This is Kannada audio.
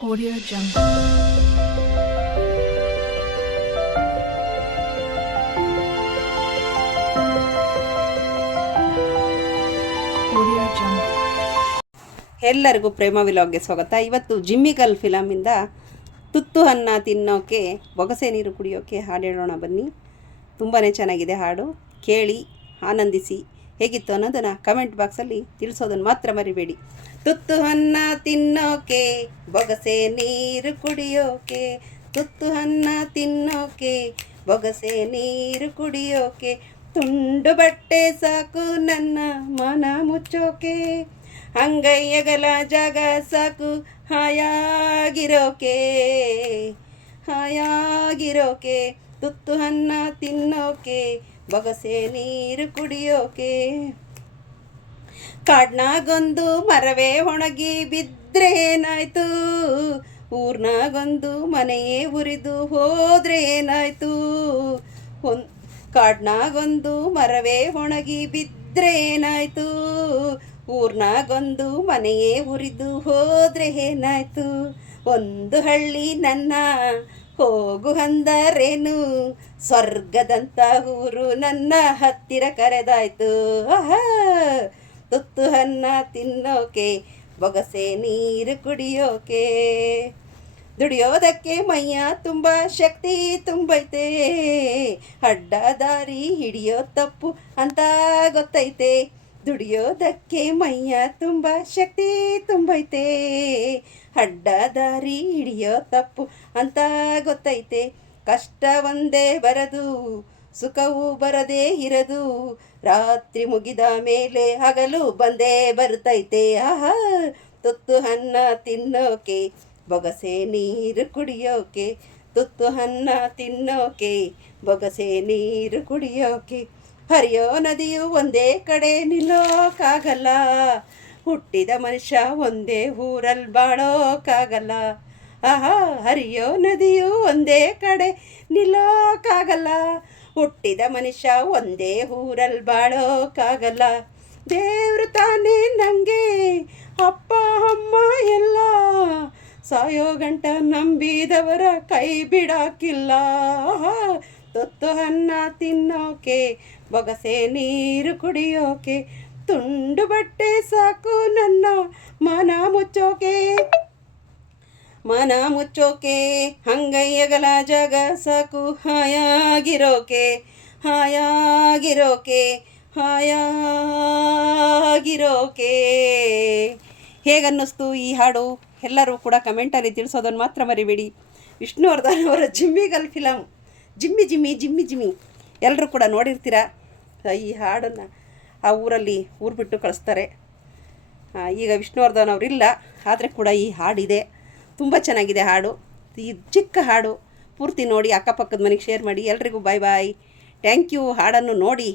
Audio Jungle. Audio Jungle. ಎಲ್ಲರಿಗೂ ಪ್ರೇಮ ವಿಲಾಗ್ಗೆ ಸ್ವಾಗತ. ಇವತ್ತು ಜಿಮ್ಮಿಗಲ್ ಫಿಲಮಿಂದ ತುತ್ತು ಅನ್ನ ತಿನ್ನೋಕೆ ಬೊಗಸೆ ನೀರು ಕುಡಿಯೋಕೆ ಹಾಡು ಹೇಳೋಣ ಬನ್ನಿ. ತುಂಬಾ ಚೆನ್ನಾಗಿದೆ ಹಾಡು, ಕೇಳಿ ಆನಂದಿಸಿ. ಹೇಗಿತ್ತು ಅನ್ನೋದನ್ನು ಕಮೆಂಟ್ ಬಾಕ್ಸಲ್ಲಿ ತಿಳಿಸೋದನ್ನು ಮಾತ್ರ ಮರಿಬೇಡಿ. ತುತ್ತು ಅನ್ನ ತಿನ್ನೋಕೆ ಬೊಗಸೆ ನೀರು ಕುಡಿಯೋಕೆ, ತುತ್ತು ಅನ್ನ ತಿನ್ನೋಕೆ ಬೊಗಸೆ ನೀರು ಕುಡಿಯೋಕೆ, ತುಂಡು ಬಟ್ಟೆ ಸಾಕು ನನ್ನ ಮನ ಮುಚ್ಚೋಕೆ, ಅಂಗೈಯಗಲ ಜಾಗ ಸಾಕು ಹಾಯಾಗಿರೋಕೆ, ಹಾಯಾಗಿರೋಕೆ, ತುತ್ತು ಅನ್ನ ತಿನ್ನೋಕೆ ಬೊಗಸೆ ನೀರು ಕುಡಿಯೋಕೆ. ಕಾಡ್ನಾಗೊಂದು ಮರವೇ ಒಣಗಿ ಬಿದ್ದರೆ ಏನಾಯ್ತು, ಊರ್ನಾಗೊಂದು ಮನೆಯೇ ಉರಿದು ಹೋದ್ರೆ ಏನಾಯ್ತು, ಕಾಡ್ನಾಗೊಂದು ಮರವೇ ಒಣಗಿ ಬಿದ್ದರೆ ಏನಾಯ್ತು, ಊರ್ನಾಗೊಂದು ಮನೆಯೇ ಉರಿದು ಹೋದ್ರೆ ಏನಾಯ್ತು, ಒಂದು ಹಳ್ಳಿ ನನ್ನ ಹೋಗು ಅಂದರೇನು, ಸ್ವರ್ಗದಂಥ ಊರು ನನ್ನ ಹತ್ತಿರ ಕರೆದಾಯ್ತು. ಆಹಾ, ತುತ್ತು ಅನ್ನ ತಿನ್ನೋಕೆ ಬೊಗಸೆ ನೀರು ಕುಡಿಯೋಕೆ, ದುಡಿಯೋದಕ್ಕೆ ಮೈಯ ತುಂಬ ಶಕ್ತಿ ತುಂಬೈತೆ, ಅಡ್ಡ ದಾರಿ ಹಿಡಿಯೋ ತಪ್ಪು ಅಂತ ಗೊತ್ತೈತೆ, ದುಡಿಯೋದಕ್ಕೆ ಮೈಯ ತುಂಬ ಶಕ್ತಿ ತುಂಬೈತೆ, ಅಡ್ಡ ದಾರಿ ಹಿಡಿಯೋ ತಪ್ಪು ಅಂತ ಗೊತ್ತೈತೆ, ಕಷ್ಟ ಒಂದೇ ಬರದು ಸುಖವು ಬರದೇ ಇರದು, ರಾತ್ರಿ ಮುಗಿದ ಮೇಲೆ ಹಗಲು ಬಂದೇ ಬರ್ತೈತೆ. ಆಹಾ, ತುತ್ತು ಅನ್ನ ತಿನ್ನೋಕೆ ಬೊಗಸೆ ನೀರು ಕುಡಿಯೋಕೆ, ತುತ್ತು ಅನ್ನ ತಿನ್ನೋಕೆ ಬೊಗಸೆ ನೀರು ಕುಡಿಯೋಕೆ. ಹರಿಯೋ ನದಿಯು ಒಂದೇ ಕಡೆ ನಿಲ್ಲೋಕ್ಕಾಗಲ್ಲ, ಹುಟ್ಟಿದ ಮನುಷ್ಯ ಒಂದೇ ಊರಲ್ಲಿ ಬಾಳೋಕ್ಕಾಗಲ್ಲ. ಆಹಾ, ಹರಿಯೋ ನದಿಯು ಒಂದೇ ಕಡೆ ನಿಲ್ಲೋಕ್ಕಾಗಲ್ಲ, ಹುಟ್ಟಿದ ಮನುಷ್ಯ ಒಂದೇ ಊರಲ್ಲಿ ಬಾಳೋಕ್ಕಾಗಲ್ಲ. ದೇವ್ರು ತಾನೇ ನನಗೆ ಅಪ್ಪ ಅಮ್ಮ ಎಲ್ಲ, ಸಾಯೋ ಗಂಟ ನಂಬಿದವರ ಕೈ ಬಿಡಾಕಿಲ್ಲ. ತುತ್ತು ಅನ್ನ ತಿನ್ನೋಕೆ ಬೊಗಸೆ ನೀರು ಕುಡಿಯೋಕೆ, ತುಂಡು ಬಟ್ಟೆ ಸಾಕು ನನ್ನ ಮನ ಮುಚ್ಚೋಕೆ, ಮನ ಮುಚ್ಚೋಕೆ, ಅಂಗೈಯಗಲ ಜಾಗ ಸಾಕು ಹಾಯಾಗಿರೋಕೆ, ಹಾಯಾಗಿರೋಕೆ, ಹಾಯಾಗಿರೋಕೆ. ಹೇಗನ್ನಿಸ್ತು ಈ ಹಾಡು? ಎಲ್ಲರೂ ಕೂಡ ಕಮೆಂಟಲ್ಲಿ ತಿಳಿಸೋದನ್ನು ಮಾತ್ರ ಮರಿಬೇಡಿ. ವಿಷ್ಣುವರ್ಧನ್ ಅವರ Jimmigal film, Jimmy Jimmy Jimmy Jimmy ಎಲ್ಲರೂ ಕೂಡ ನೋಡಿರ್ತೀರ. ಈ ಹಾಡನ್ನು ಆ ಊರಲ್ಲಿ ಊರು ಬಿಟ್ಟು ಕಳಿಸ್ತಾರೆ. ಈಗ ವಿಷ್ಣುವರ್ಧನ್ ಅವರಿಲ್ಲ, ಆದರೆ ಕೂಡ ಈ ಹಾಡಿದೆ. ತುಂಬ ಚೆನ್ನಾಗಿದೆ ಹಾಡು. ಈ ಚಿಕ್ಕ ಹಾಡು ಪೂರ್ತಿ ನೋಡಿ, ಅಕ್ಕಪಕ್ಕದ ಮನೆಗೆ ಶೇರ್ ಮಾಡಿ. ಎಲ್ರಿಗೂ ಬಾಯ್ ಬಾಯ್. Thank you. ಹಾಡನ್ನು ನೋಡಿ